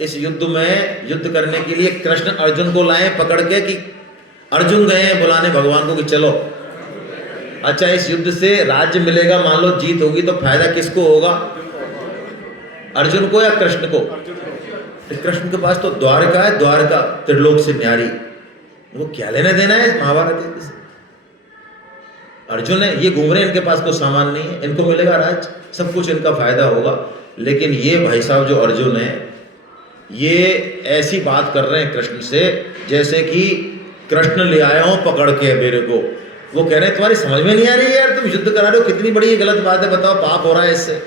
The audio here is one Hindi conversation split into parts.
इस युद्ध में युद्ध करने के लिए कृष्ण अर्जुन को लाए पकड़ के कि अर्जुन गए हैं बुलाने भगवान को कि चलो। अच्छा, इस युद्ध से राज्य मिलेगा, मान लो जीत होगी तो फायदा किसको होगा? अर्जुन को या कृष्ण को? कृष्ण के पास तो द्वारका है, द्वारका त्रिलोक से न्यारी, वो क्या लेना देना है महाभारत युद्ध से? अर्जुन है, ये घूम रहे हैं, इनके पास कोई सामान नहीं है, इनको मिलेगा राज्य, सब कुछ इनका फायदा होगा। लेकिन ये भाई साहब जो अर्जुन है, ये ऐसी बात कर रहे हैं कृष्ण से जैसे कि कृष्ण ले आया हूं पकड़ के मेरे को। वो कह रहे हैं तुम्हारी समझ में नहीं आ रही है यार, तुम युद्ध करा रहे हो, कितनी बड़ी गलत बात है, बताओ पाप हो रहा है इससे।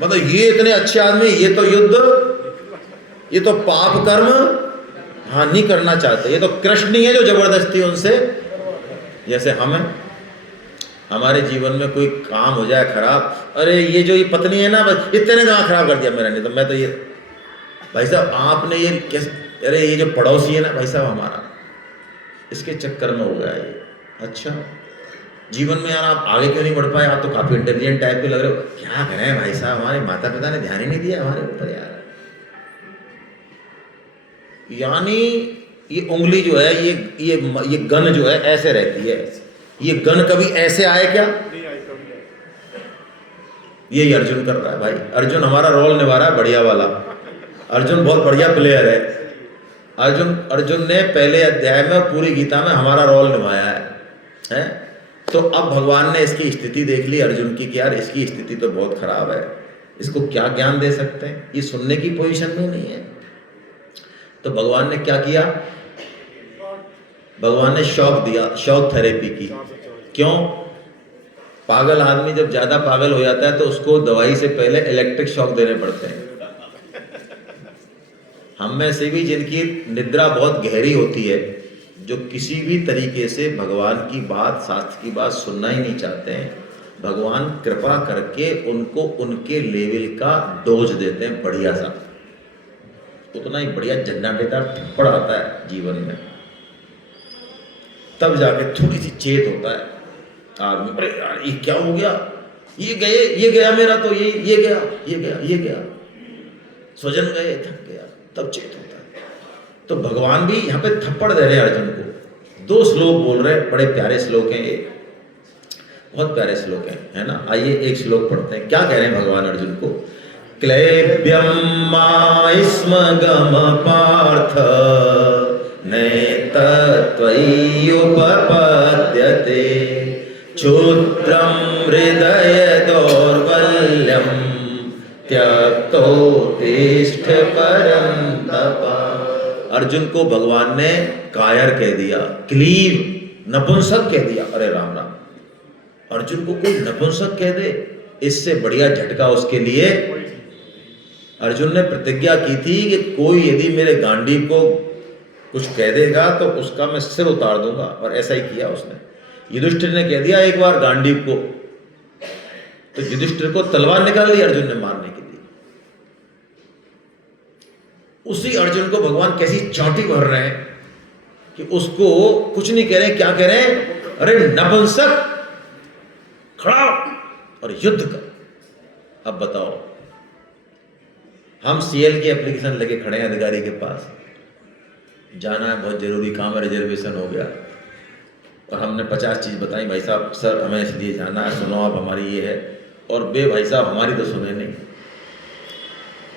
मतलब ये इतने अच्छे आदमी, ये तो युद्ध, ये तो पाप कर्म हाँ नहीं करना चाहते। ये तो कृष्ण ही है जो जबरदस्ती उनसे, जैसे हम हैं, हमारे जीवन में कोई काम हो जाए खराब, अरे ये जो ये पत्नी है ना, बस इतने दिमाग खराब कर दिया मेरा, नहीं तो मैं तो ये भाई साहब आपने ये कैसे, अरे ये जो पड़ोसी है ना भाई साहब हमारा, इसके चक्कर में हो गया ये। अच्छा, जीवन में यार आप आगे क्यों नहीं बढ़ पाए? आप तो काफी इंटेलिजेंट टाइप के लग रहे हो। क्या करें भाई साहब, हमारे माता पिता ने ध्यान ही नहीं दिया हमारे ऊपर यार। यानी ये उंगली जो है, ये गन जो है ऐसे रहती है, ये गन कभी ऐसे आए क्या? ये अर्जुन कर रहा है भाई। अर्जुन हमारा रोल निभा रहा है बढ़िया वाला। अर्जुन बहुत बढ़िया प्लेयर है। अर्जुन ने पहले अध्याय में पूरी गीता में हमारा रोल निभाया है? तो अब भगवान ने इसकी स्थिति देख ली अर्जुन की कि यार इसकी स्थिति तो बहुत खराब है, इसको क्या ज्ञान दे सकते हैं, ये सुनने की पोजीशन में नहीं है। तो भगवान ने क्या किया? भगवान ने शॉक दिया, शॉक थेरेपी की। क्यों? पागल आदमी जब ज्यादा पागल हो जाता है तो उसको दवाई से पहले इलेक्ट्रिक शॉक देने पड़ते हैं। हम में से भी जिनकी निद्रा बहुत गहरी होती है, जो किसी भी तरीके से भगवान की बात, शास्त्र की बात सुनना ही नहीं चाहते हैं, भगवान कृपा करके उनको उनके लेवल का डोज देते हैं बढ़िया सा। उतना ही बढ़िया झंझाटेदार थप्पड़ आता है जीवन में, तब जाके थोड़ी सी चेत होता है आदमी। अरे यार ये क्या हो गया, ये गया मेरा तो, ये गया, स्वजन गए, थक गया, तब चेत होता है। तो भगवान भी यहाँ पे थप्पड़ दे रहे हैं अर्जुन को। 2 श्लोक बोल रहे हैं, बड़े प्यारे श्लोक हैं ये, बहुत प्यारे श्लोक हैं, है ना। आइए एक श्लोक पढ़ते हैं। क्या कह रहे हैं भगवान अर्जुन को? क्लेब्यम मास्मगम पार्थ नैतत्त्वय्युपपद्यते क्षुद्रं हृदय दौर्बल्यं त्यक्तो तिष्ठ परन्तप। अर्जुन को भगवान ने कायर कह दिया, क्लीव, नपुंसक कह दिया। अरे राम राम, अर्जुन को कोई नपुंसक कह दे, इससे बढ़िया झटका उसके लिए। अर्जुन ने प्रतिज्ञा की थी कि कोई यदि मेरे गांडीव को कुछ कह देगा तो उसका मैं सिर उतार दूंगा, और ऐसा ही किया उसने। युधिष्ठिर ने कह दिया एक बार गांडीव को, तो युधिष्ठिर को तलवार निकाल दी अर्जुन ने मारने के लिए। उसी अर्जुन को भगवान कैसी चौंटी भर रहे हैं कि उसको कुछ नहीं कह रहे। क्या कह रहे हैं? अरे नपुंसक, खड़ा और युद्ध कर। अब बताओ, हम सीएल की एप्लीकेशन लेके खड़े हैं अधिकारी के पास, जाना है, बहुत जरूरी काम है, रिजर्वेशन हो गया, और हमने 50 चीज़ बताई, भाई साहब सर हमें इसलिए जाना है, सुनो आप हमारी ये है, और बे भाई साहब हमारी तो सुने नहीं,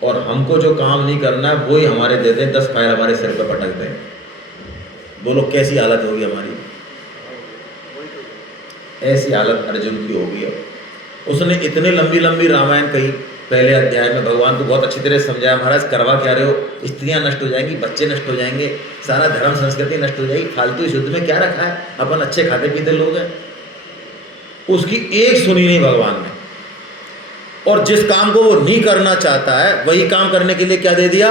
और हमको जो काम नहीं करना है वही हमारे देते हैं, 10 फाइल हमारे सिर पर पटकते हैं। बोलो कैसी हालत होगी हमारी? ऐसी हालत अर्जुन की होगी। अब उसने इतनी लंबी लंबी रामायण कही पहले अध्याय में, भगवान को बहुत अच्छी तरह समझाया, महाराज करवा क्या रहे हो, स्त्रियां नष्ट हो जाएंगी, बच्चे नष्ट हो जाएंगे, सारा धर्म संस्कृति नष्ट हो जाएगी, फालतू इस युद्ध में क्या रखा है, अपन अच्छे खाते पीते लोग हैं। उसकी एक सुनी नहीं भगवान ने, और जिस काम को वो नहीं करना चाहता है वही काम करने के लिए क्या दे दिया?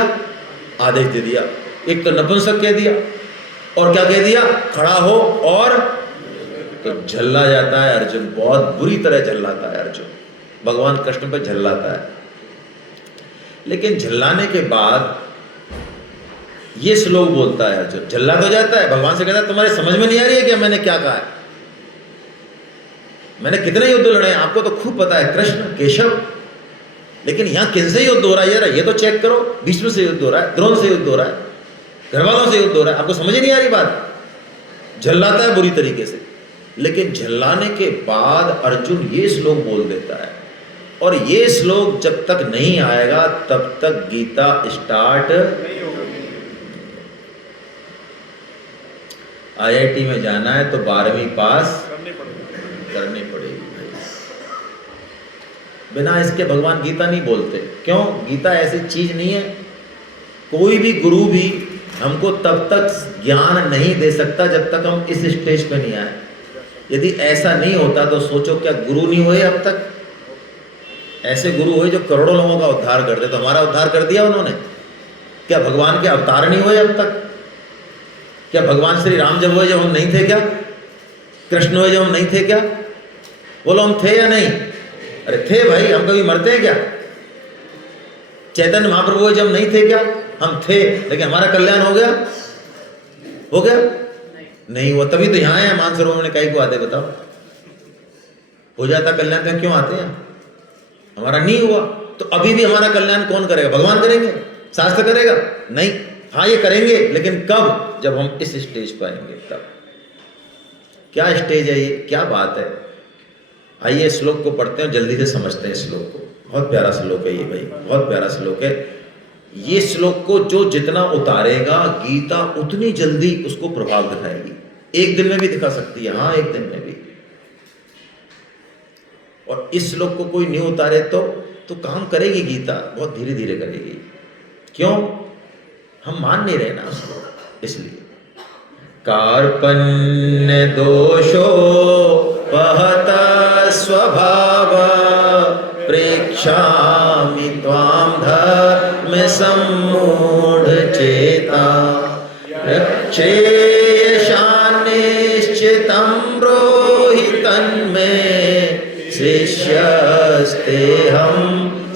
आदेश दे दिया। एक तो नपुंसक कह दिया, और क्या कह दिया? खड़ा हो, और तो झल्ला जाता है अर्जुन, बहुत बुरी तरह झल्लाता है अर्जुन, भगवान कृष्ण पे झल्लाता है। लेकिन झल्लाने के बाद ये श्लोक बोलता है अर्जुन, झल्ला तो जाता है, भगवान से कहता है तुम्हारे समझ में नहीं आ रही है क्या मैंने क्या कहा है? मैंने कितने युद्ध लड़े हैं, आपको तो खूब पता है। कृष्ण, केशव, लेकिन यहाँ किनसे युद्ध हो रहा है यार, ये तो चेक करो। भीष्म से युद्ध हो रहा है, द्रोण से युद्ध हो रहा है, घर वालों से युद्ध हो रहा है। आपको समझ ही नहीं आ रही बात? झल्लाता है बुरी तरीके से, लेकिन झल्लाने के बाद अर्जुन ये श्लोक बोल देता है, और ये श्लोक जब तक नहीं आएगा तब तक गीता स्टार्ट नहीं होगी। IIT में जाना है तो 12वीं पास करनी पड़ेगी। बिना इसके भगवान गीता नहीं बोलते। क्यों? गीता ऐसी चीज नहीं है, कोई भी गुरु भी हमको तब तक ज्ञान नहीं दे सकता जब तक हम इस स्टेज पे नहीं आए। यदि ऐसा नहीं होता तो सोचो, क्या गुरु नहीं हुए अब तक? ऐसे गुरु हुए जो करोड़ों लोगों का उद्धार करते, तो हमारा उद्धार कर दिया उन्होंने। क्या भगवान के अवतार नहीं हुए अब तक? क्या भगवान श्री राम जब हुए जब हम नहीं थे क्या? कृष्ण हुए जब हम नहीं थे क्या? बोलो हम थे या नहीं? अरे थे भाई, हम कभी मरते हैं क्या? चैतन्य महाप्रभु हुए जब नहीं थे क्या? हम थे, लेकिन हमारा कल्याण हो गया? हो गया? नहीं हुआ, तभी तो यहाँ है मानसरोवर में। कहीं को आते बताओ? हो जाता कल्याण तो क्यों आते हैं? हमारा नहीं हुआ, तो अभी भी हमारा कल्याण कौन करेगा? भगवान करेंगे? शास्त्र करेगा? नहीं। हाँ ये करेंगे, लेकिन कब? जब हम इस स्टेज पर आएंगे तब। क्या स्टेज है ये? क्या बात है? आइए श्लोक को पढ़ते हैं, जल्दी से समझते हैं श्लोक को। बहुत प्यारा श्लोक है ये भाई, बहुत प्यारा श्लोक है ये। श्लोक को जो जितना उतारेगा गीता उतनी जल्दी उसको प्रभाव दिखाएगी। एक दिन में भी दिखा सकती है, हाँ एक दिन में भी। और इस श्लोक को कोई नहीं उतारे तो काम करेगी गीता, बहुत धीरे धीरे करेगी। क्यों? हम मान नहीं रहे ना उसको, इसलिए। कार्पण्य दोषो पहत स्वभाव प्रेक्षामि त्वां धर्म सम्मूढ़ चेता रक्षेयशान्निश्चितं ब्रूहि तन्मे शिष्यस्तेऽहं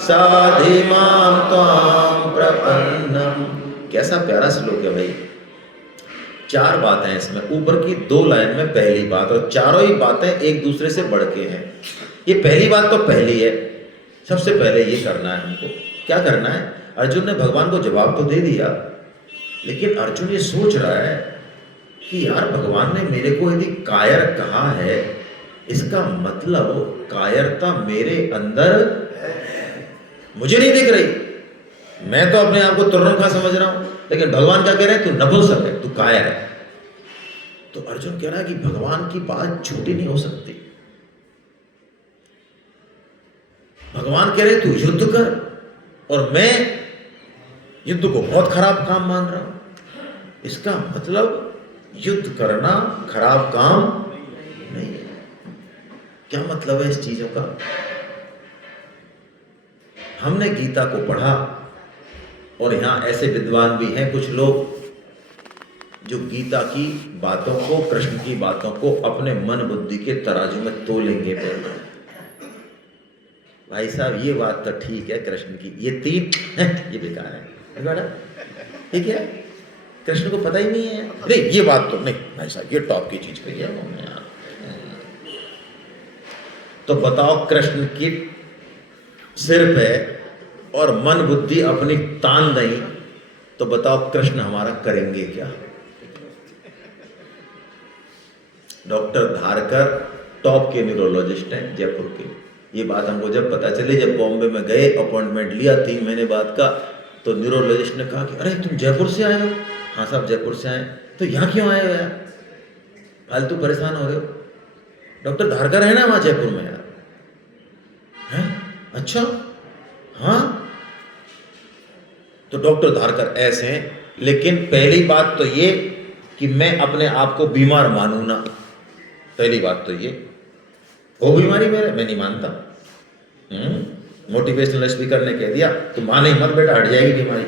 साधिमां त्वां प्रपन्नम्। कैसा प्यारा श्लोक है भाई। 4 बातें हैं इसमें, ऊपर की 2 लाइन में पहली बात, और चारों ही बातें एक दूसरे से बढ़ के हैं। ये पहली बात तो पहली है, सबसे पहले ये करना है हमको। क्या करना है? अर्जुन ने भगवान को जवाब तो दे दिया, लेकिन अर्जुन ये सोच रहा है कि यार भगवान ने मेरे को यदि कायर कहा है, इसका मतलब कायरता मेरे अंदर मुझे नहीं दिख रही। मैं तो अपने आप को तुर्रम खा समझ रहा हूं, लेकिन भगवान क्या कह रहे हैं? तू नपुंसक है, तू कायर है। तो अर्जुन कह रहा है कि भगवान की बात झूठी नहीं हो सकती। भगवान कह रहे तू युद्ध कर, और मैं युद्ध को बहुत खराब काम मान रहा हूं। इसका मतलब युद्ध करना खराब काम नहीं है। क्या मतलब है इस चीजों का? हमने गीता को पढ़ा, और यहां ऐसे विद्वान भी हैं कुछ लोग जो गीता की बातों को, कृष्ण की बातों को अपने मन बुद्धि के तराजू में तोलेंगे पहले। भाई साहब ये बात तो ठीक है कृष्ण की, ये 3 ये बेकार है बेटा, ठीक है? कृष्ण को पता ही नहीं है। नहीं ये बात तो नहीं भाई साहब, ये टॉप की चीज पे है यार। तो बताओ, कृष्ण की सिर पे और मन बुद्धि अपनी तान नहीं, तो बताओ कृष्ण हमारा करेंगे क्या? डॉक्टर धारकर टॉप के न्यूरोलॉजिस्ट हैं जयपुर के। ये बात हमको जब पता चली, जब बॉम्बे में गए, अपॉइंटमेंट लिया 3 महीने बाद का, तो न्यूरोलॉजिस्ट ने कहा कि अरे तुम जयपुर से आए हो? हाँ साहब जयपुर से आए। तो यहाँ क्यों आए हो यार? फालतू परेशान हो रहे हो? डॉक्टर धारकर है ना वहाँ जयपुर में यार। हैं? अच्छा हाँ, तो डॉक्टर धारकर ऐसे हैं। लेकिन पहली बात तो ये कि मैं अपने आप को बीमार मानूं ना, पहली बात तो ये। वो बीमारी मेरे, मैं नहीं मानता। मोटिवेशनल स्पीकर ने कह दिया तो माने मत बेटा, हट जाएगी बीमारी।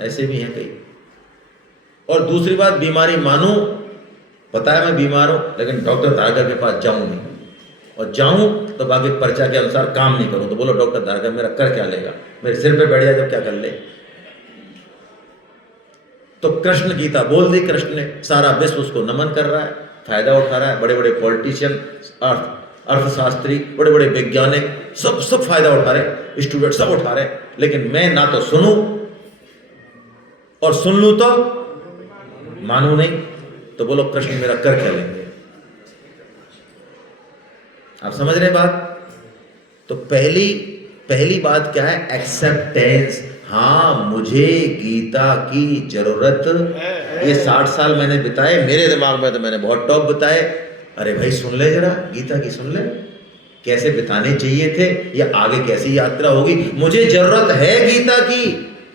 ऐसे भी हैं कई। और दूसरी बात, बीमारी मानूं, पता है मैं बीमार हूं, लेकिन डॉक्टर धारकर के पास जाऊं नहीं, और जाऊं तो बाकी पर्चा के अनुसार काम नहीं करूं, तो बोलो डॉक्टर धारकर मेरा कर क्या लेगा? मेरे सिर पे बैठ जाए जब क्या कर ले? तो कृष्ण गीता बोल दी कृष्ण ने, सारा विश्व उसको नमन कर रहा है, फायदा उठा रहा है। बड़े बड़े पॉलिटिशियन अर्थशास्त्री, बड़े बड़े वैज्ञानिक सब फायदा उठा रहे, स्टूडेंट सब उठा रहे, लेकिन मैं ना तो सुनूं और सुन लूं तो मानू नहीं, तो बोलो कृष्ण मेरा कर क्या लेंगे? आप समझ रहे बात? तो पहली बात क्या है? एक्सेप्टेंस। हाँ, मुझे गीता की जरूरत, ये 60 साल मैंने बिताए, मेरे दिमाग में तो मैंने बहुत टॉप बिताए। अरे भाई सुन ले जरा, गीता की सुन ले, कैसे बिताने चाहिए थे, या आगे कैसी यात्रा होगी। मुझे जरूरत है गीता की।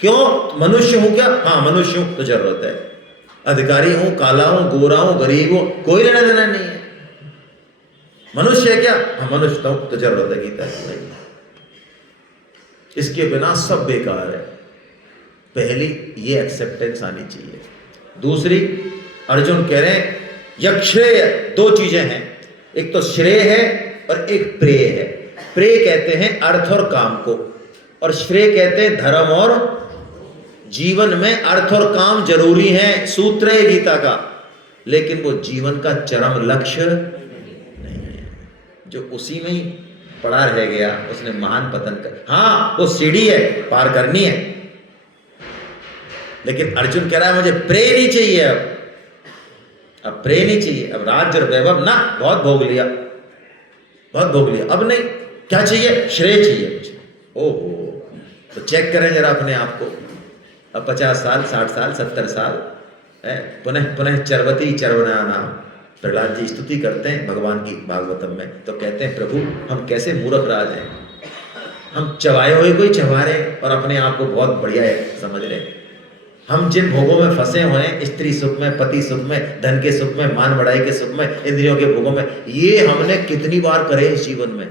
क्यों? मनुष्य हूं क्या? हाँ मनुष्य हूं तो जरूरत है। अधिकारी हूं, काला हूं, गोरा हूं, गरीब हूं, कोई लेना देना नहीं है। मनुष्य है क्या? हाँ मनुष्य हूं तो जरूरत है गीता की। नहीं, इसके बिना सब बेकार है। पहली ये एक्सेप्टेंस आनी चाहिए। दूसरी, अर्जुन कह रहे हैं यक्षेय, दो चीजें हैं, एक तो श्रेय है और एक प्रेय है। प्रेय कहते हैं अर्थ और काम को, और श्रेय कहते हैं धर्म और जीवन में अर्थ और काम जरूरी है, सूत्र है गीता का, लेकिन वो जीवन का चरम लक्ष्य नहीं है। जो उसी में ही पड़ा रह गया उसने महान पतन कर, हाँ वो सीढ़ी है, पार करनी है, लेकिन अर्जुन कह रहा है मुझे प्रेय नहीं चाहिए। अब प्रेय नहीं चाहिए, अब राज्य और वैभव ना बहुत भोग लिया, बहुत भोग लिया, अब नहीं, क्या चाहिए? श्रेय चाहिए मुझे। ओहो, तो चेक करें जरा अपने आप को। अब 50 साल, 60 साल, 70 साल, पुनः पुनः चरवती चरवनानाम। प्रहलाद जी स्तुति करते हैं भगवान की भागवतम में, तो कहते हैं प्रभु हम कैसे मूर्ख राज हैं, हम चबाए हुए कोई चबा रहे और अपने आप को बहुत बढ़िया है समझ रहे हैं। हम जिन भोगों में फंसे हुए हैं, स्त्री सुख में, पति सुख में, धन के सुख में, मान बढ़ाई के सुख में, इंद्रियों के भोगों में, ये हमने कितनी बार करे इस जीवन में?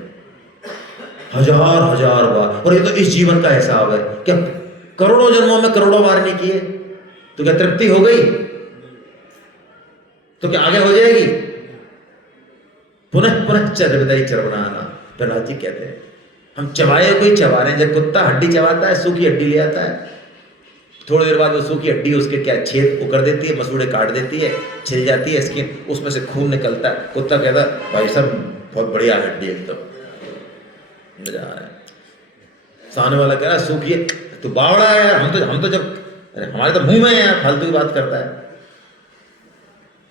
हजार हजार बार। और ये तो इस जीवन का हिसाब है, क्या करोड़ों जन्मों में करोड़ों बार नहीं किए? तो क्या तृप्ति हो गई? तो क्या आगे हो जाएगी? पुनः पुनः चरवती चरवनाना। प्रहलाद जी कहते हैं हम चबाए कोई चबा रहे हैं। जब कुत्ता हड्डी चबाता है, सूखी हड्डी ले आता है, थोड़ी देर बाद वो सूखी हड्डी उसके क्या छेद वो कर देती है, मसूड़े काट देती है, छिल जाती है स्किन, उसमें से खून निकलता है। कुत्ता कहता है भाई साहब बहुत बढ़िया हड्डी एकदम, मजा आ रहा है। सामने वाला कह रहा है सूखी है, तू बावड़ा है यार, हम तो जब, अरे हमारे तो मुंह में है यार, फालतू की बात करता है।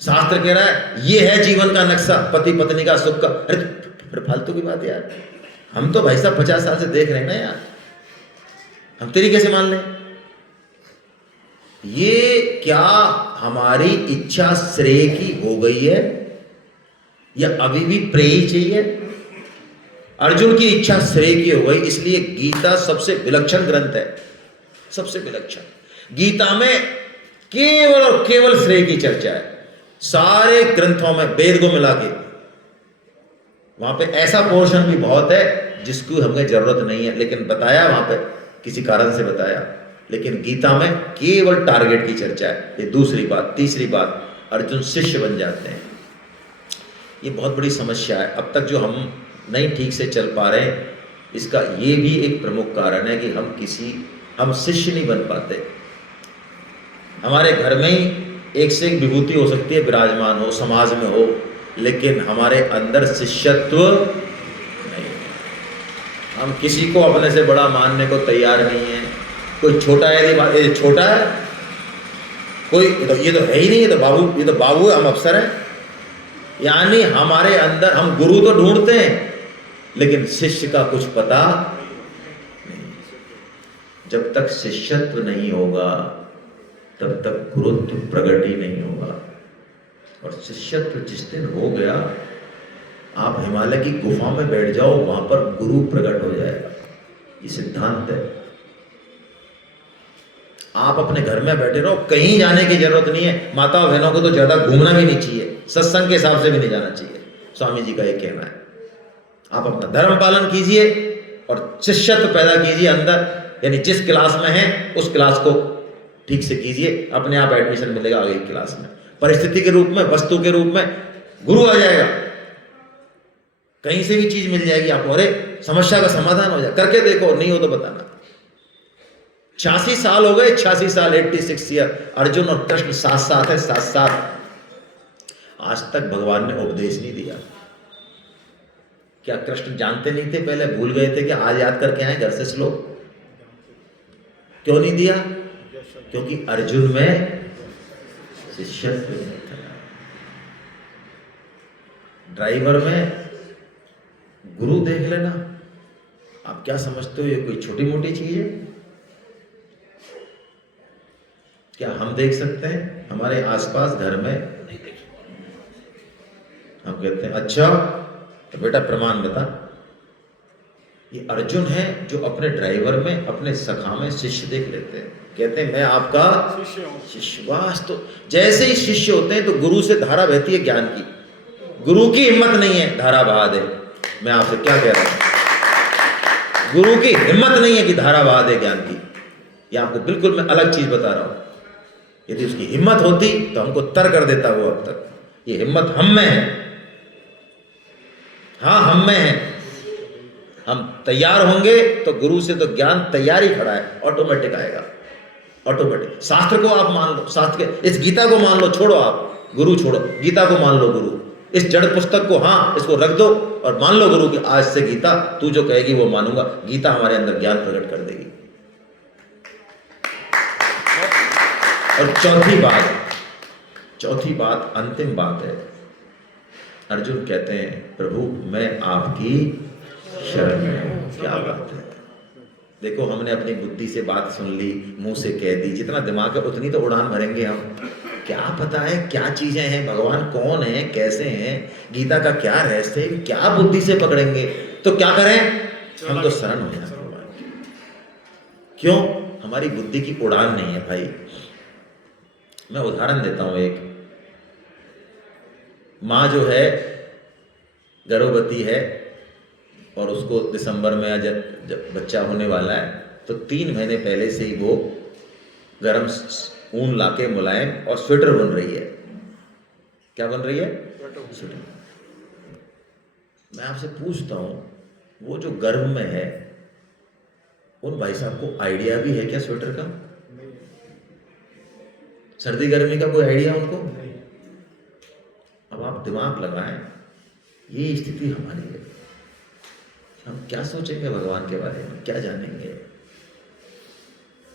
शास्त्र कह रहा है ये है जीवन का नक्शा, पति पत्नी का सुख का, अरे फिर फालतू की बात यार, हम तो भाई साहब 50 साल से देख रहे हैं ना यार, हम तेरी कैसे मान लें? ये क्या हमारी इच्छा श्रेय की हो गई है या अभी भी प्रेय चाहिए? अर्जुन की इच्छा श्रेय की हो गई, इसलिए गीता सबसे विलक्षण ग्रंथ है, सबसे विलक्षण। गीता में केवल और केवल श्रेय की चर्चा है, सारे ग्रंथों में, वेद को मिला के। वहां पे ऐसा पोर्शन भी बहुत है जिसकी हमें जरूरत नहीं है, लेकिन बताया वहां पे किसी कारण से बताया, लेकिन गीता में केवल टारगेट की चर्चा है। ये दूसरी बात। तीसरी बात, अर्जुन शिष्य बन जाते हैं। ये बहुत बड़ी समस्या है, अब तक जो हम नहीं ठीक से चल पा रहे हैं, इसका ये भी एक प्रमुख कारण है कि हम शिष्य नहीं बन पाते। हमारे घर में ही एक से एक विभूति हो सकती है, विराजमान हो, समाज में हो, लेकिन हमारे अंदर शिष्यत्व नहीं। हम किसी को अपने से बड़ा मानने को तैयार नहीं है। कोई छोटा है, ये छोटा है, कोई ये तो है ही नहीं, ये तो बाबू है, हम अफसर हैं। यानी हमारे अंदर हम गुरु तो ढूंढते हैं, लेकिन शिष्य का कुछ पता नहीं। जब तक शिष्यत्व नहीं होगा तब तक गुरुत्व प्रकट ही नहीं होगा। और शिष्यत्व जिस दिन हो गया, आप हिमालय की गुफा में बैठ जाओ, वहां पर गुरु प्रकट हो जाएगा। ये सिद्धांत है। आप अपने घर में बैठे रहो, कहीं जाने की जरूरत नहीं है। माता और बहनों को तो ज्यादा घूमना भी नहीं चाहिए, सत्संग के हिसाब से भी नहीं जाना चाहिए। स्वामी जी का ये कहना है। आप अपना धर्म पालन कीजिए और शिष्यत्व पैदा कीजिए अंदर, यानी जिस क्लास में है उस क्लास को ठीक से कीजिए, अपने आप एडमिशन मिलेगा आगे की क्लास में। परिस्थिति के रूप में, वस्तु के रूप में गुरु आ जाएगा, कहीं से भी चीज मिल जाएगी आपको। अरे समस्या का समाधान हो जाए, करके देखो, नहीं हो तो बताना। 86 साल हो गए, 86 साल, 86 ईयर। अर्जुन और कृष्ण साथ साथ है, साथ साथ। आज तक भगवान ने उपदेश नहीं दिया। क्या कृष्ण जानते नहीं थे, पहले भूल गए थे कि आज याद करके आए घर से श्लोक? क्यों नहीं दिया? क्योंकि अर्जुन में शिष्यत्व नहीं था, ड्राइवर में गुरु देख लेना। आप क्या समझते हो ये कोई छोटी मोटी चीज है? क्या हम देख सकते हैं? हमारे आसपास घर में नहीं देख सकते। हम कहते हैं अच्छा तो बेटा प्रमाण बता। ये अर्जुन है जो अपने ड्राइवर में, अपने सखा में शिष्य देख लेते हैं, कहते हैं मैं आपका शिष्य। वास तो जैसे ही शिष्य होते हैं तो गुरु से धारा बहती है ज्ञान की। गुरु की हिम्मत नहीं है धारा बहा दे। मैं आपसे क्या कह रहा हूं, गुरु की हिम्मत नहीं है कि धारा बहा दे ज्ञान की। ये आपको बिल्कुल मैं अलग चीज बता रहा हूं। यदि उसकी हिम्मत होती तो हमको तर कर देता वो अब तक। ये हिम्मत हम में है, हाँ हम में है। हम तैयार होंगे तो गुरु से तो ज्ञान तैयार ही खड़ा है, ऑटोमेटिक आएगा, ऑटोमेटिक। शास्त्र को आप मान लो, शास्त्र के इस गीता को मान लो, छोड़ो आप गुरु छोड़ो, गीता को मान लो गुरु। इस जड़ पुस्तक को हाँ इसको रख दो और मान लो गुरु कि आज से गीता तू जो कहेगी वो मानूंगा। गीता हमारे अंदर ज्ञान प्रकट कर देगी। और चौथी बात अंतिम बात है। अर्जुन कहते हैं प्रभु मैं आपकी शरण में हूं। क्या बात है, देखो हमने अपनी बुद्धि से बात सुन ली, मुंह से कह दी, जितना दिमाग है उतनी तो उड़ान भरेंगे हम। क्या पता है क्या चीजें हैं, भगवान कौन है, कैसे हैं, गीता का क्या रहस्य है, क्या बुद्धि से पकड़ेंगे। तो क्या करें, हम तो शरण हो जाए भगवान की। क्यों? हमारी बुद्धि की उड़ान नहीं है भाई। मैं उदाहरण देता हूं। एक माँ जो है गर्भवती है और उसको दिसंबर में जब बच्चा होने वाला है तो 3 महीने पहले से ही वो गर्म ऊन लाके मुलायम और स्वेटर बन रही है। क्या बन रही है? स्वेटर। मैं आपसे पूछता हूं, वो जो गर्भ में है उन भाई साहब को आइडिया भी है क्या स्वेटर का? सर्दी गर्मी का कोई आइडिया उनको? अब आप दिमाग लगाएं, ये स्थिति हमारी है। हम क्या सोचेंगे भगवान के बारे में, क्या जानेंगे?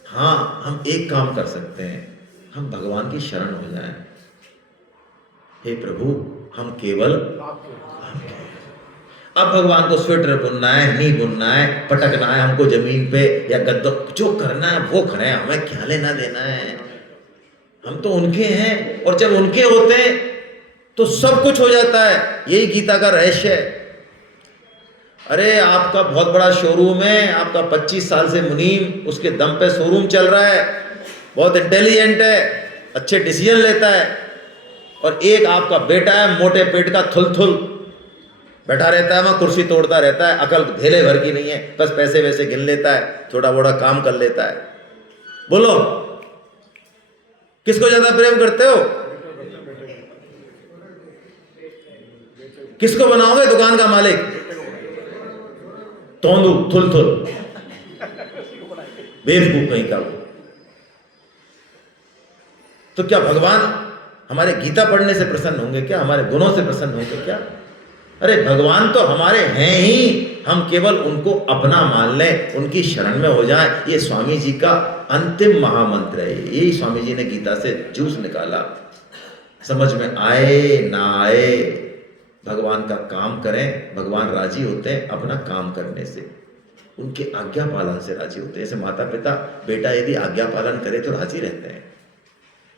हाँ हम एक काम कर सकते हैं, हम भगवान की शरण हो जाएं। हे प्रभु हम केवल आपके। अब भगवान को स्वेटर बुनना है, नहीं बुनना है, पटकना है हमको जमीन पे या गद्दों, जो करना है वो करें, हमें क्या लेना देना है। हम तो उनके हैं और जब उनके होते हैं तो सब कुछ हो जाता है। यही गीता का रहस्य है। अरे आपका बहुत बड़ा शोरूम है, आपका 25 साल से मुनीम उसके दम पे शोरूम चल रहा है, बहुत इंटेलिजेंट है, अच्छे डिसीजन लेता है, और एक आपका बेटा है मोटे पेट का थुल बैठा रहता है, वहां कुर्सी तोड़ता रहता है, अकल धेले भर की नहीं है, बस पैसे वैसे गिन लेता है, थोड़ा बड़ा काम कर लेता है। बोलो किसको ज्यादा प्रेम करते हो? किसको बनाओगे दुकान का मालिक? तोंदू थुल बेवकूफ कहीं का। तो क्या भगवान हमारे गीता पढ़ने से प्रसन्न होंगे क्या? हमारे गुणों से प्रसन्न होंगे क्या? अरे भगवान तो हमारे हैं ही, हम केवल उनको अपना मान लें, उनकी शरण में हो जाएं। ये स्वामी जी का अंतिम महामंत्र है। यही स्वामी जी ने गीता से जूस निकाला। समझ में आए ना आए भगवान का काम करें। भगवान राजी होते हैं अपना काम करने से, उनके आज्ञा पालन से राजी होते हैं। जैसे माता पिता बेटा यदि आज्ञा पालन करे तो राजी रहते हैं,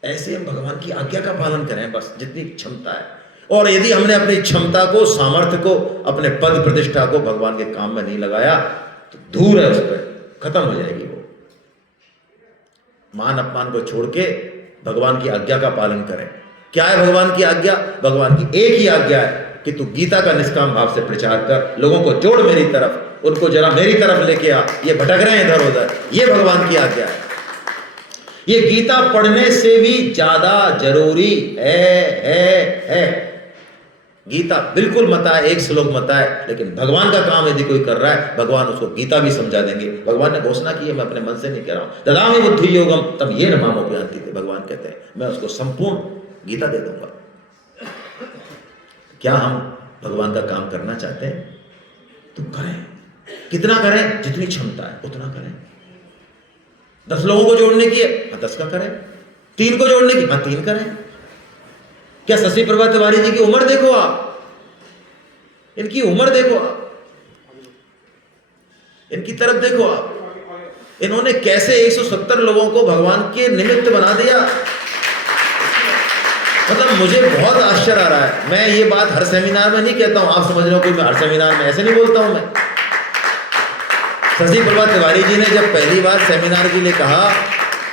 ऐसे हम भगवान की आज्ञा का पालन करें बस, जितनी क्षमता है। और यदि हमने अपनी क्षमता को, सामर्थ्य को, अपने पद प्रतिष्ठा को भगवान के काम में नहीं लगाया तो दूर है, उस पर खत्म हो जाएगी वो। मान अपमान को छोड़ के भगवान की आज्ञा का पालन करें। क्या है भगवान की आज्ञा? भगवान की एक ही आज्ञा है कि तू गीता का निष्काम भाव से प्रचार कर, लोगों को जोड़ मेरी तरफ, उनको जरा मेरी तरफ लेके आ, ये भटक रहे हैं इधर उधर। ये भगवान की आज्ञा है। ये गीता पढ़ने से भी ज्यादा जरूरी है। गीता बिल्कुल मत आए, एक श्लोक मत आए, लेकिन भगवान का काम यदि कोई कर रहा है भगवान उसको गीता भी समझा देंगे। भगवान ने घोषणा की है, मैं अपने मन से नहीं कह रहा हूं। ददामि बुद्धि योगम तब ये न मामोपयान्ति थे। भगवान कहते हैं मैं उसको संपूर्ण गीता दे दूंगा। क्या हम भगवान का काम करना चाहते हैं? तो करें, कितना करें, जितनी क्षमता है उतना करें। 10 लोगों को जोड़ने की है, 10 का करें। 3 को जोड़ने की, 3 करें। क्या शशि प्रभा तिवारी जी की उम्र देखो आप, इनकी उम्र देखो आप, इनकी तरफ देखो आप, इन्होंने कैसे 170 लोगों को भगवान के निमित्त बना दिया। मतलब मुझे बहुत आश्चर्य आ रहा है। मैं ये बात हर सेमिनार में नहीं कहता हूं, आप समझ रहे हो कोई मैं हर सेमिनार में ऐसे नहीं बोलता हूं मैं। शशि प्रभा तिवारी जी ने जब पहली बार सेमिनार के लिए कहा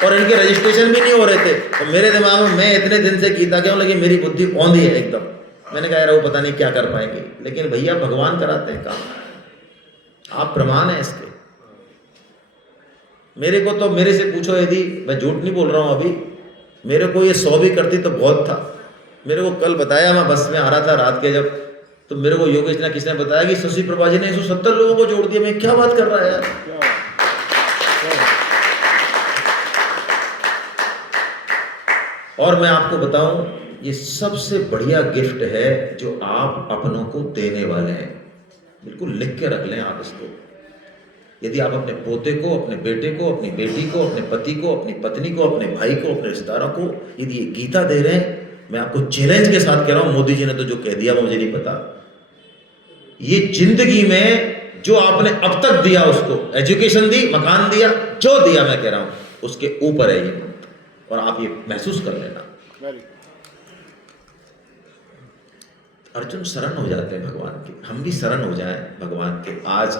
और इनके रजिस्ट्रेशन भी नहीं हो रहे थे, तो मेरे दिमाग में, मैं इतने दिन से कीता क्यों, लेकिन मेरी बुद्धि औंधी है एकदम। मैंने कहा यार वो पता नहीं क्या कर पाएंगे, लेकिन भैया भगवान कराते हैं काम, आप प्रमाण है इसके। मेरे को तो, मेरे से पूछो यदि, मैं झूठ नहीं बोल रहा हूं अभी, मेरे को ये 100 भी करती तो बहुत था। मेरे को कल बताया, मैं बस में आ रहा था रात के जब, तो मेरे को योगेश ने किसने बताया कि शशि प्रभा जी ने 170 लोगों को जोड़ दिया। मैं क्या बात कर रहा है यार। और मैं आपको बताऊं, ये सबसे बढ़िया गिफ्ट है जो आप अपनों को देने वाले हैं। बिल्कुल लिख के रख लें आप इसको। यदि आप अपने पोते को, अपने बेटे को, अपनी बेटी को, अपने पति को, अपनी पत्नी को, अपने भाई को, अपने रिश्तेदारों को यदि ये गीता दे रहे हैं, मैं आपको चैलेंज के साथ कह रहा हूं, मोदी जी ने तो जो कह दिया मुझे नहीं पता, ये जिंदगी में जो आपने अब तक दिया, उसको एजुकेशन दी, मकान दिया, जो दिया, मैं कह रहा हूं उसके ऊपर है ये मंत्र। और आप ये महसूस कर लेना। अर्जुन शरण हो जाते हैं भगवान के, हम भी शरण हो जाएं भगवान के। आज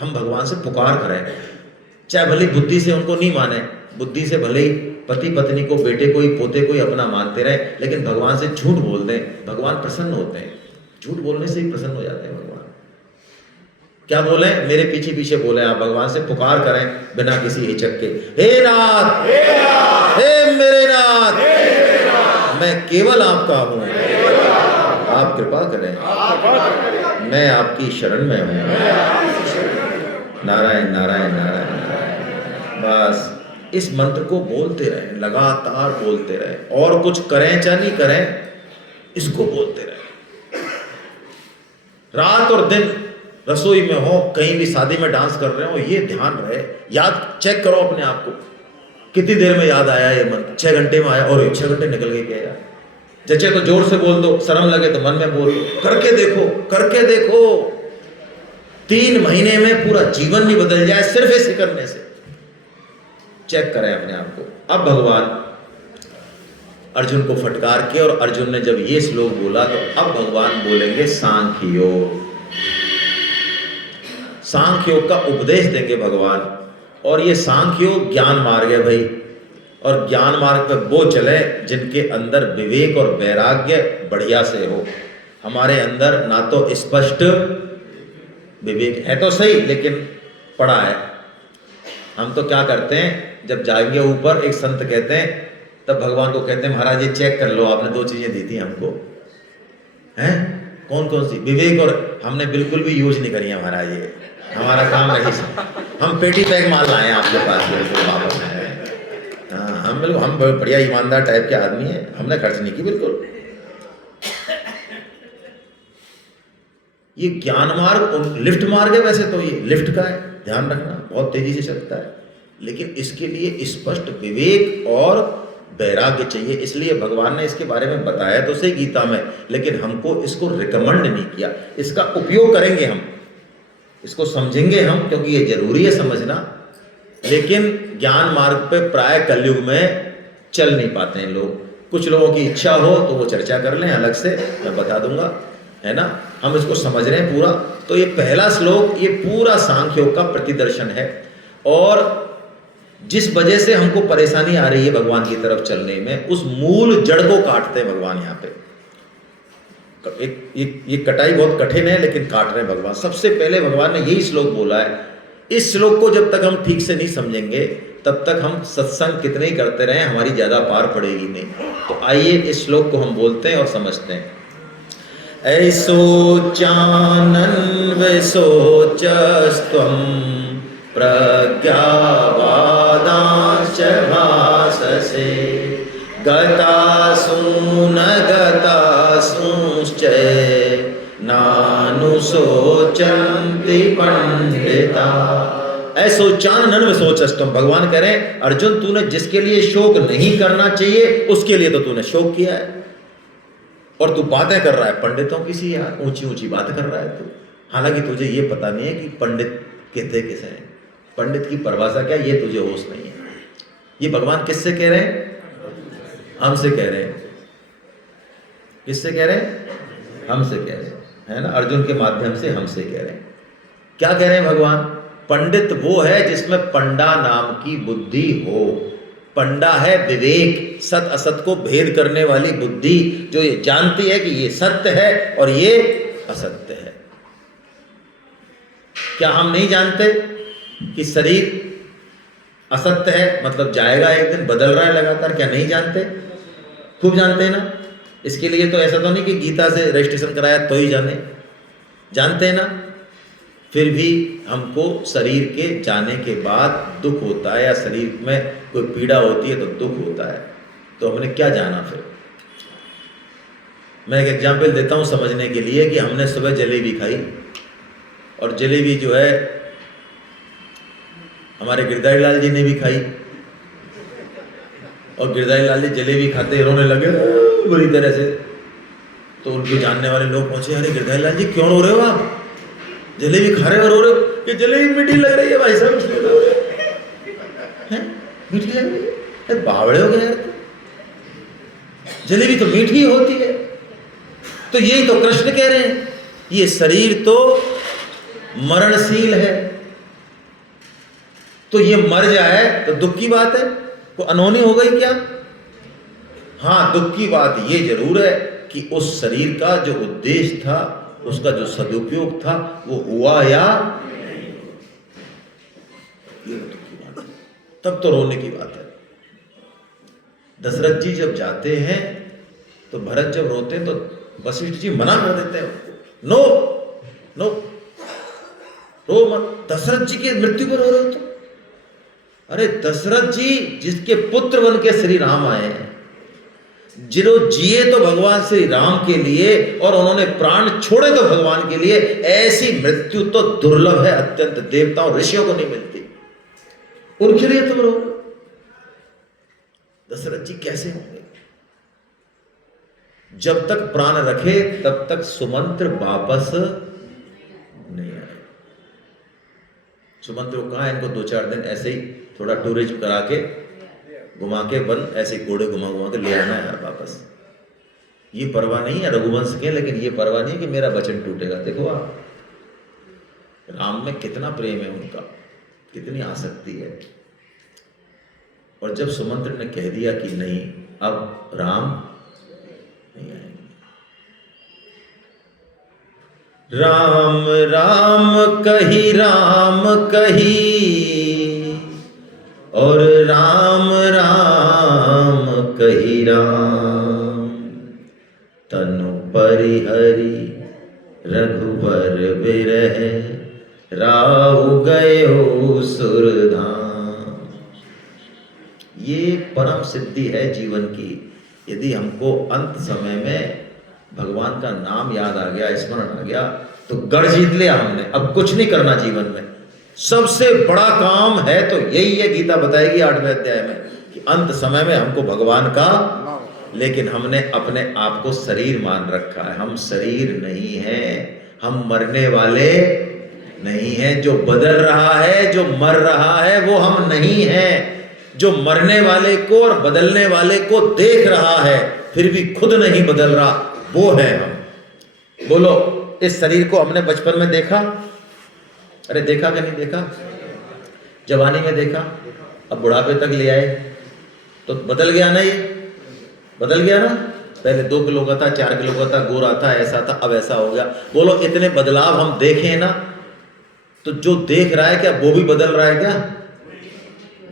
हम भगवान से पुकार करें, चाहे भले बुद्धि से उनको नहीं माने, बुद्धि से भले ही पति पत्नी को, बेटे को ही, पोते को ही अपना मानते रहे, लेकिन भगवान से झूठ बोल दें, भगवान प्रसन्न होते हैं। झूठ बोलने से ही प्रसन्न हो जाते हैं भगवान। क्या बोले, मेरे पीछे पीछे बोले, आप भगवान से पुकार करें बिना किसी हिचक के, हे नाथ, हे मेरे नाथ, मैं केवल आपका हूं, आप कृपा करें, मैं आपकी शरण में हूं। नारायण नारायण नारायण नारायण। बस इस मंत्र को बोलते रहें, लगातार बोलते रहें, और कुछ करें चाहे नहीं करें, इसको बोलते रहें। रात और दिन रसोई में हो, कहीं भी शादी में डांस कर रहे हो, ये ध्यान रहे, याद चेक करो अपने आप को, कितनी देर में याद आया ये मंत्र। 6 घंटे में आया, और 6 घंटे निकल गए क्या यार। जचे तो जोर से बोल दो, शर्म लगे तो मन में बोल दो, करके देखो, करके देखो। 3 महीने में पूरा जीवन भी बदल जाए सिर्फ ऐसे करने से। चेक करें अपने आप को। अब भगवान अर्जुन को फटकार के, और अर्जुन ने जब ये श्लोक बोला, तो अब भगवान बोलेंगे सांख्य योग। सांख्य योग का उपदेश देंगे भगवान। और ये सांख्य योग ज्ञान मार्ग है भाई, और ज्ञान मार्ग पर वो चले जिनके अंदर विवेक और वैराग्य बढ़िया से हो। हमारे अंदर ना तो स्पष्ट विवेक है तो सही, लेकिन पड़ा है। हम तो क्या करते हैं, जब जाएंगे ऊपर, एक संत कहते हैं, तब भगवान को कहते हैं महाराज ये चेक कर लो, आपने 2 चीजें दी थी हमको, हैं कौन कौन सी? विवेक, और हमने बिल्कुल भी यूज नहीं करी है महाराज, ये हमारा काम नहीं। हम पेटी पैक माल लाए हैं आपके पास, बिल्कुल वापस आए। हाँ, हम बिल्कुल, हम बढ़िया ईमानदार टाइप के आदमी हैं, हमने खर्च नहीं की बिल्कुल। ये ज्ञान मार्ग लिफ्ट मार्ग है, वैसे तो ये लिफ्ट का है, ध्यान रखना, बहुत तेजी से चलता है, लेकिन इसके लिए स्पष्ट विवेक और वैराग्य चाहिए। इसलिए भगवान ने इसके बारे में बताया तो सही गीता में, लेकिन हमको इसको रिकमेंड नहीं किया। इसका उपयोग करेंगे हम, इसको समझेंगे हम, क्योंकि ये जरूरी है समझना। लेकिन ज्ञान मार्ग पे प्राय कलयुग में चल नहीं पाते हैं लोग। कुछ लोगों की इच्छा हो तो वो चर्चा कर लें अलग से, मैं बता दूंगा, है ना। हम इसको समझ रहे हैं पूरा। तो ये पहला श्लोक, ये पूरा सांख्य योग का प्रतिदर्शन है। और जिस वजह से हमको परेशानी आ रही है भगवान की तरफ चलने में, उस मूल जड़ को काटते हैं भगवान यहाँ पे। ये कटाई बहुत कठिन है, लेकिन काट रहे हैं भगवान। सबसे पहले भगवान ने यही श्लोक बोला है। इस श्लोक को जब तक हम ठीक से नहीं समझेंगे, तब तक हम सत्संग कितने ही करते रहें, हमारी ज्यादा पार पड़ेगी नहीं। तो आइए इस श्लोक को हम बोलते हैं और समझते हैं। ऐसो चानन विसोचस्त्वं प्रज्ञावादांश्च भाससे गतासु न गतासुश्च नानुशोचन्ति शोचन्ति पंडिता। ऐशोचानन में शोचष्टम। भगवान कह रहे हैं अर्जुन तूने जिसके लिए शोक नहीं करना चाहिए उसके लिए तो तूने शोक किया है, और तू बातें कर रहा है पंडितों की सी यार, ऊंची ऊंची बात कर रहा है तू। हालांकि तुझे ये पता नहीं है कि पंडित कहते किसे हैं, पंडित की परिभाषा क्या, ये तुझे होश नहीं है। ये भगवान किससे कह रहे हैं? हमसे कह रहे हैं। किससे कह रहे हैं? हमसे कह रहे हैं, है ना, अर्जुन के माध्यम से हमसे कह रहे हैं। क्या कह रहे हैं भगवान? पंडित वो है जिसमें पंडा नाम की बुद्धि हो। पंडा है विवेक, सत असत को भेद करने वाली बुद्धि, जो ये जानती है कि ये सत्य है और ये असत्य है। क्या हम नहीं जानते कि शरीर असत्य है, मतलब जाएगा एक दिन, बदल रहा है लगातार? क्या नहीं जानते? खूब जानते हैं ना। इसके लिए तो ऐसा तो नहीं कि गीता से रजिस्ट्रेशन कराया तो ही जाने, जानते हैं ना। फिर भी हमको शरीर के जाने के बाद दुख होता है, या शरीर में कोई पीड़ा होती है तो दुख होता है, तो हमने क्या जाना फिर? मैं एक एग्जाम्पल देता हूँ समझने के लिए कि हमने सुबह जलेबी खाई, और जलेबी जो है हमारे गिरधारी लाल जी ने भी खाई, और गिरधारी लाल जी जलेबी खाते रोने लगे बुरी तरह से। तो उनके जानने वाले लोग पहुंचे, अरे गिरधारी लाल जी क्यों रो रहे हो आप, जलेबी खा रहे हो रो रहे हो? कि जलेबी मीठी लग रही है भाई साहब, इसलिए रो रहे हैं। मीठी लग रही है? बावड़े हो गए, जलेबी तो मीठी होती है। तो यही तो कृष्ण कह रहे हैं, ये शरीर तो मरणशील है, तो ये मर जाए तो दुख की बात है, तो अनहोनी हो गई क्या? हाँ, दुख की बात ये जरूर है कि उस शरीर का जो उद्देश्य था, उसका जो सदुपयोग था, वो हुआ या ये दुख की बात है, तब तो रोने की बात है। दशरथ जी जब जाते हैं तो भरत जब रोते हैं तो वशिष्ठ जी मना कर देते हैं उनको, नो नो रो मत, दशरथ जी की मृत्यु पर रो रहे हो तो। अरे दशरथ जी जिसके पुत्र बन के श्री राम आए हैं, जिन्हों जिए तो भगवान श्री राम के लिए और उन्होंने प्राण छोड़े तो भगवान के लिए, ऐसी मृत्यु तो दुर्लभ है, अत्यंत देवताओं ऋषियों को नहीं मिलती, उनके लिए तुम रो। दशरथ जी कैसे होंगे? जब तक प्राण रखे तब तक सुमंत्र वापस नहीं आए। सुमंत्र को कहा इनको 2-4 दिन ऐसे ही थोड़ा टूरिज्म करा के घुमा के बन, ऐसे घोड़े घुमा घुमा के ले आना है वापस। ये परवाह नहीं है रघुवंश के, लेकिन ये परवाह नहीं कि मेरा वचन टूटेगा। देखो आप, राम में कितना प्रेम है उनका, कितनी आसक्ति है। और जब सुमंत्र ने कह दिया कि नहीं अब राम नहीं आएंगे, राम राम कही और राम राम कही राम, तनु परिहरि रघुबर बिरह, राहु गयो सुरधाम। ये परम सिद्धि है जीवन की। यदि हमको अंत समय में भगवान का नाम याद आ गया, स्मरण आ गया, तो गढ़ जीत लिया हमने। अब कुछ नहीं करना जीवन में। सबसे बड़ा काम है तो यही है, गीता बताएगी 8वें अध्याय में, कि अंत समय में हमको भगवान का, लेकिन हमने अपने आप को शरीर मान रखा है। हम शरीर नहीं है, हम मरने वाले नहीं हैं। जो बदल रहा है, जो मर रहा है, वो हम नहीं हैं। जो मरने वाले को और बदलने वाले को देख रहा है फिर भी खुद नहीं बदल रहा, वो है हम। बोलो, इस शरीर को हमने बचपन में देखा? अरे देखा कि नहीं देखा? जवानी में देखा, अब बुढ़ापे तक ले आए तो बदल गया ना, ये बदल गया ना। पहले 2 किलो का था, 4 किलो का था, गोरा था, ऐसा था, अब ऐसा हो गया। बोलो, इतने बदलाव हम देखें ना, तो जो देख रहा है क्या वो भी बदल रहा है क्या?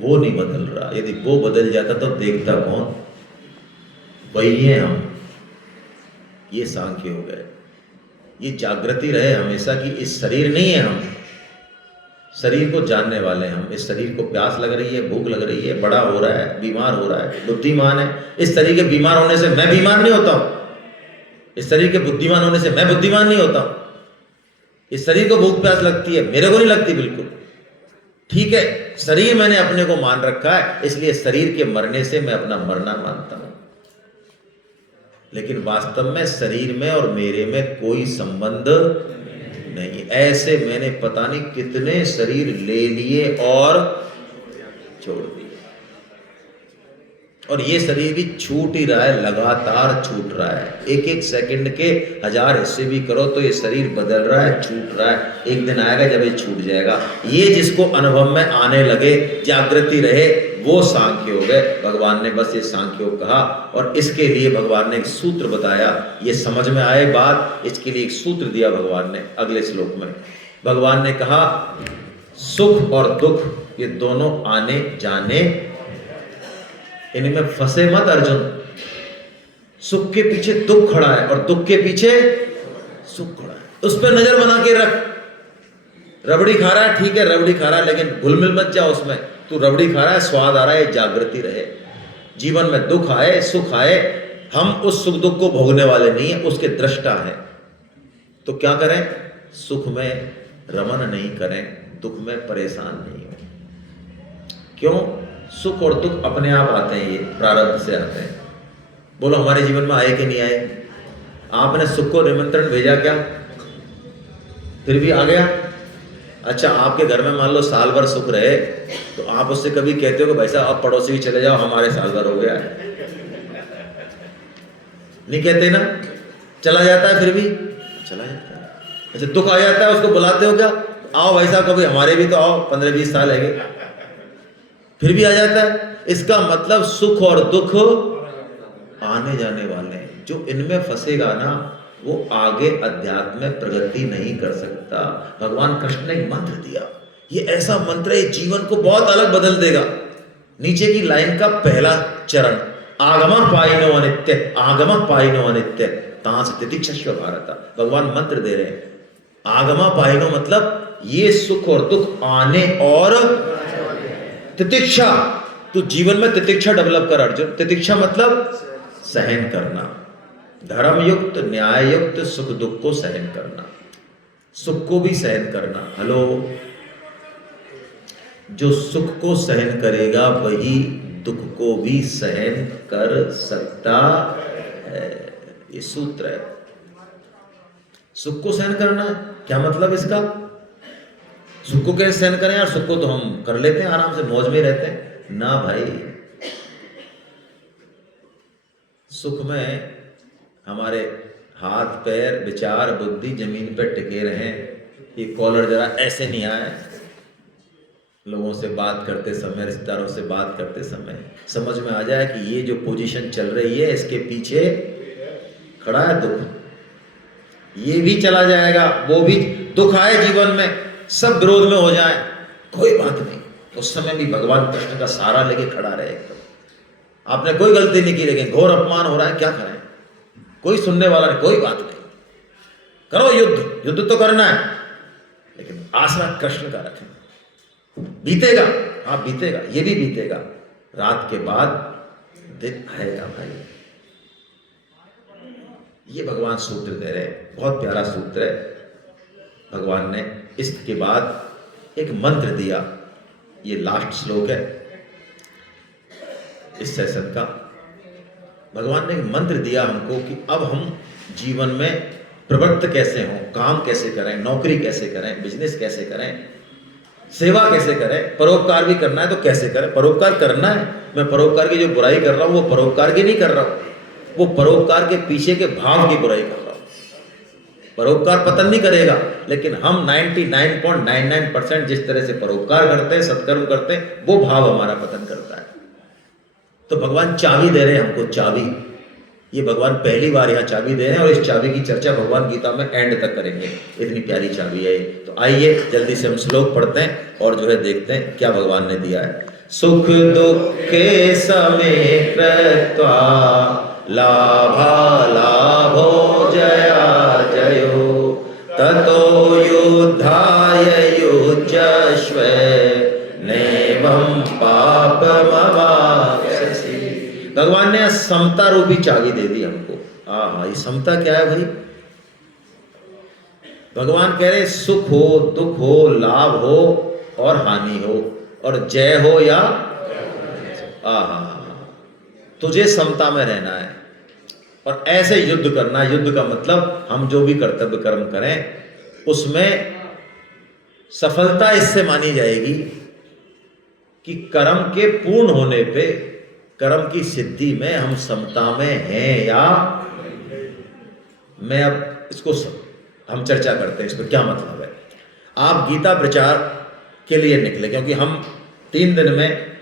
वो नहीं बदल रहा। यदि वो बदल जाता तो देखता कौन? वही है हम। ये सांख्य हो गए। ये जागृति रहे हमेशा कि इस शरीर नहीं है हम, शरीर को जानने वाले हैं हम। इस शरीर को प्यास लग रही है, भूख लग रही है, बड़ा हो रहा है, बीमार हो रहा है, बुद्धिमान है। इस शरीर के बीमार होने से मैं बीमार नहीं होता हूं, इस शरीर के बुद्धिमान होने से मैं बुद्धिमान नहीं होता हूं। इस शरीर को भूख प्यास लगती है, मेरे को नहीं लगती बिल्कुल। ठीक है, शरीर मैंने अपने को मान रखा है, इसलिए शरीर के मरने से मैं अपना मरना मानता हूं, लेकिन वास्तव में शरीर में और मेरे में कोई संबंध नहीं। ऐसे मैंने पता नहीं कितने शरीर ले लिए और छोड़ दिए, और ये शरीर भी छूट ही रहा है, लगातार छूट रहा है। एक एक सेकंड के 1000 हिस्से भी करो तो ये शरीर बदल रहा है, छूट रहा है। एक दिन आएगा जब ये छूट जाएगा। ये जिसको अनुभव में आने लगे, जागृति रहे, वो सांख्य हो गए। भगवान ने बस ये सांख्य कहा, और इसके लिए भगवान ने एक सूत्र बताया। ये समझ में आए बात, इसके लिए एक सूत्र दिया भगवान ने। अगले श्लोक में भगवान ने कहा, सुख और दुख ये दोनों आने जाने, इनमें फंसे मत अर्जुन। सुख के पीछे दुख खड़ा है और दुख के पीछे सुख खड़ा है, उस पर नजर बना के रख। रबड़ी खा रहा है, ठीक है रबड़ी खा रहा है, लेकिन घुल-मिल मत जा उसमें। तू रबड़ी खा रहा है, स्वाद आ रहा है, जागृति रहे। जीवन में दुख आए सुख आए, हम उस सुख दुख को भोगने वाले नहीं है, उसके दृष्टा है। तो क्या करें? सुख में रमन नहीं करें, दुख में परेशान नहीं हो। क्यों? सुख और दुख अपने आप आते हैं, ये प्रारब्ध से आते हैं। बोलो हमारे जीवन में आए कि नहीं आए? आपने सुख को निमंत्रण भेजा क्या? फिर भी आ गया। अच्छा, आपके घर में मान लो साल भर सुख रहे, तो आप उससे कभी कहते हो कि भाई साहब अब पड़ोसी चले जाओ, हमारे साल भर हो गया है? नहीं कहते ना? चला जाता है, फिर भी चला जाता है। अच्छा, दुख आ जाता है, उसको बुलाते हो क्या? आओ भाई साहब कभी हमारे भी तो आओ, 15-20 साल है, फिर भी आ जाता है। इसका मतलब सुख और दुख आने जाने वाले हैं। जो इनमें फंसेगा ना, वो आगे अध्यात्म में प्रगति नहीं कर सकता। भगवान कृष्ण ने एक मंत्र दिया, ये ऐसा मंत्र है जीवन को बहुत अलग बदल देगा। नीचे की लाइन का पहला चरण, आगम पाइनो अनित्य, आगम पाइनो अनित्य तांस तितिक्षस्व भारत। भगवान मंत्र दे रहे हैं, आगम पाइनो मतलब ये सुख और दुख आने और तितिक्षा। तू जीवन में तितिक्षा डेवलप कर अर्जुन। तितिक्षा मतलब सहन करना, धर्मयुक्त न्याययुक्त सुख दुख को सहन करना, सुख को भी सहन करना। हेलो, जो सुख को सहन करेगा वही दुख को भी सहन कर सकता है। ये सूत्र है। सुख को सहन करना क्या मतलब इसका? सुख को कैसे सहन करें यार? सुख को तो हम कर लेते हैं, आराम से मौज में रहते हैं ना भाई। सुख में हमारे हाथ पैर विचार बुद्धि जमीन पर टिके रहें, ये कॉलर जरा ऐसे नहीं आए। लोगों से बात करते समय, रिश्तेदारों से बात करते समय समझ में आ जाए कि ये जो पोजीशन चल रही है इसके पीछे खड़ा है दुख। ये भी चला जाएगा, वो भी दुख आए जीवन में, सब विरोध में हो जाए, कोई बात नहीं, उस समय भी भगवान कृष्ण का सहारा लेके खड़ा रहे एकदम। आपने कोई गलती नहीं की, लेकिन घोर अपमान हो रहा है, क्या करें? कोई सुनने वाला नहीं, कोई बात नहीं, करो युद्ध, युद्ध तो करना है, लेकिन आसरा कृष्ण का रखें। बीतेगा, हाँ बीतेगा, ये भी बीतेगा। रात के बाद दिन आएगा भाई। ये भगवान सूत्र दे रहे हैं, बहुत प्यारा सूत्र है। भगवान ने इसके बाद एक मंत्र दिया, ये लास्ट श्लोक है इस सेशन का। भगवान ने एक मंत्र दिया हमको कि अब हम जीवन में प्रवृत्त कैसे हों, काम कैसे करें, नौकरी कैसे करें, बिजनेस कैसे करें, सेवा कैसे करें, परोपकार भी करना है तो कैसे करें। परोपकार करना है, मैं परोपकार की जो बुराई कर रहा हूं वो परोपकार की नहीं कर रहा हूं, वो परोपकार के पीछे के भाव की बुराई कर रहा हूं। परोपकार पतन नहीं करेगा, लेकिन हम 99.99% जिस तरह से परोपकार करते हैं, सत्कर्म करते हैं, वो भाव हमारा पतन करता है। तो भगवान चाबी दे रहे हैं हमको, चाबी। ये भगवान पहली बार यहाँ चाबी दे रहे हैं, और इस चाबी की चर्चा भगवान गीता में एंड तक करेंगे। इतनी प्यारी चाबी है। तो आइए जल्दी से हम श्लोक पढ़ते हैं और जो है देखते हैं क्या भगवान ने दिया है। सुख दुख के समय कृत्वा लाभा लाभो जया जयो ततो युद्धाय युज्यस्व नैवं पापमवाप्स्यसि। भगवान ने समता रूपी चाबी दे दी हमको। हाँ, ये समता क्या है भाई? भगवान कह रहे सुख हो, दुख हो, लाभ हो और हानि हो, और जय हो या आहा, तुझे समता में रहना है और ऐसे युद्ध करना। युद्ध का मतलब हम जो भी कर्तव्य कर्म करें उसमें सफलता इससे मानी जाएगी कि कर्म के पूर्ण होने पे, कर्म की सिद्धि में हम समता में हैं या। मैं अब इसको हम चर्चा करते हैं इस पर क्या मतलब है। आप गीता प्रचार के लिए निकले क्योंकि हम 3 दिन में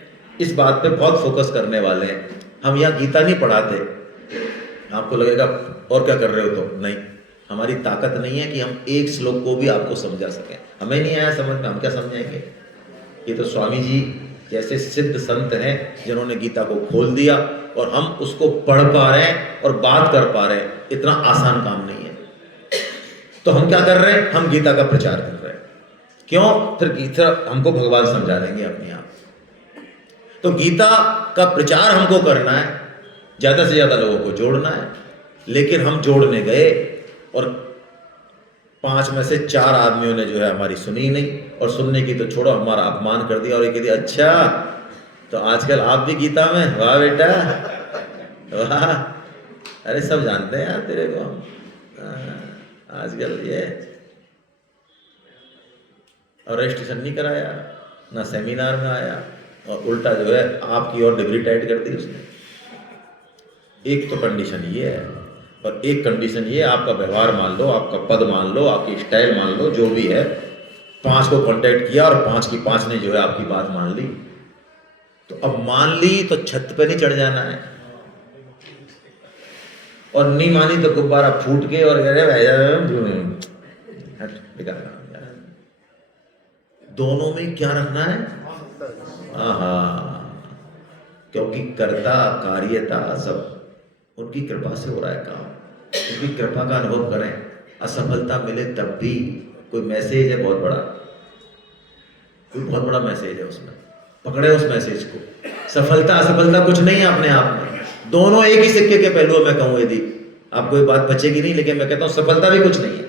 इस बात पे बहुत फोकस करने वाले हैं। हम यहाँ गीता नहीं पढ़ाते, आपको लगेगा और क्या कर रहे हो, तो नहीं, हमारी ताकत नहीं है कि हम एक श्लोक को भी आपको समझा सकें। हमें नहीं आया समझ में, हम क्या समझाएंगे। ये तो स्वामी जी जैसे सिद्ध संत हैं जिन्होंने गीता को खोल दिया और हम उसको पढ़ पा रहे हैं और बात कर पा रहे हैं। इतना आसान काम नहीं है। तो हम क्या कर रहे हैं, हम गीता का प्रचार कर रहे हैं। क्यों? फिर गीता हमको भगवान समझा देंगे अपने आप। तो गीता का प्रचार हमको करना है, ज्यादा से ज्यादा लोगों को जोड़ना है। लेकिन हम जोड़ने गए और 5 में से 4 आदमियों ने जो है हमारी सुनी नहीं, और सुनने की तो छोड़ो हमारा अपमान कर दिया और ये कह दिया अच्छा तो आजकल आप भी गीता में, वाह बेटा वाह, अरे सब जानते हैं यार तेरे को हम, आजकल ये और रजिस्ट्रेशन नहीं कराया ना सेमिनार में आया और उल्टा जो है आपकी और डिग्री टाइट कर दी उसने। एक तो कंडीशन ये है, और एक कंडीशन ये, आपका व्यवहार मान लो, आपका पद मान लो, आपकी स्टाइल मान लो, जो भी है, 5 को कांटेक्ट किया और 5 की 5 ने जो है आपकी बात मान ली। तो अब मान ली तो छत पे नहीं चढ़ जाना है, और नहीं मानी तो गुब्बारा फूट के और दोनों में क्या रखना है। आहा, क्योंकि कर्ता कार्यता सब उनकी कृपा से हो रहा है काम। उनकी कृपा का अनुभव करें। असफलता मिले तब भी कोई मैसेज है बहुत बड़ा, कोई बहुत बड़ा मैसेज है उसमें, पकड़े उस मैसेज को। सफलता असफलता कुछ नहीं है अपने आप में, दोनों एक ही सिक्के के पहलू है। मैं कहूँ यदि आपको ये बात बचेगी नहीं, लेकिन मैं कहता हूँ सफलता भी कुछ नहीं है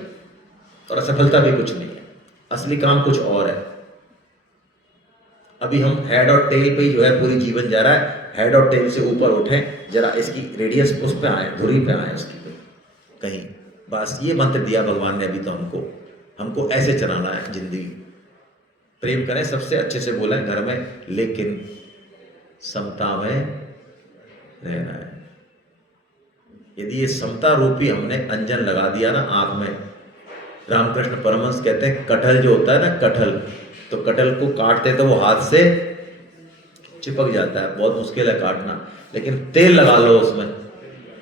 और असफलता भी कुछ नहीं है, असली काम कुछ और है। अभी हम हेड और टेल पे ही जो है पूरी जीवन जा रहा है। हेड और टेल से ऊपर उठें जरा, इसकी रेडियस उस पे आए, धुरी पे आए उसकी पे कहीं। बस ये मंत्र दिया भगवान ने अभी तो हमको ऐसे चलाना है जिंदगी। प्रेम करें, सबसे अच्छे से बोलें घर में, लेकिन समता में रहना है। यदि ये समता रूपी हमने अंजन लगा दिया ना आंख में, रामकृष्ण परमहंस कहते हैं कटहल जो होता है ना, कटहल, तो कटहल को काटते तो वो हाथ से चिपक जाता है, बहुत मुश्किल है काटना, लेकिन तेल लगा लो उसमें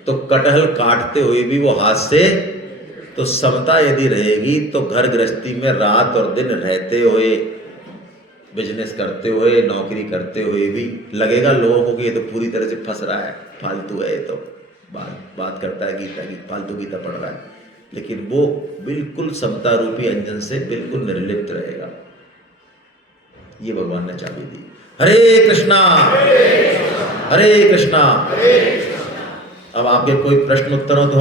तो कटहल काटते हुए भी वो हाथ से। तो समता यदि रहेगी तो घर गृहस्थी में रात और दिन रहते हुए, बिजनेस करते हुए, नौकरी करते हुए भी लगेगा लोगों को कि ये तो पूरी तरह से फंस रहा है, फालतू है, ये तो बात करता है गीता की, फालतू गीता पढ़ रहा है, लेकिन वो बिल्कुल समता रूपी अंजन से बिल्कुल निर्लिप्त रहेगा। ये भगवान ने चाबी दी। हरे कृष्णा हरे कृष्णा। अब आपके कोई प्रश्न उत्तर हो तो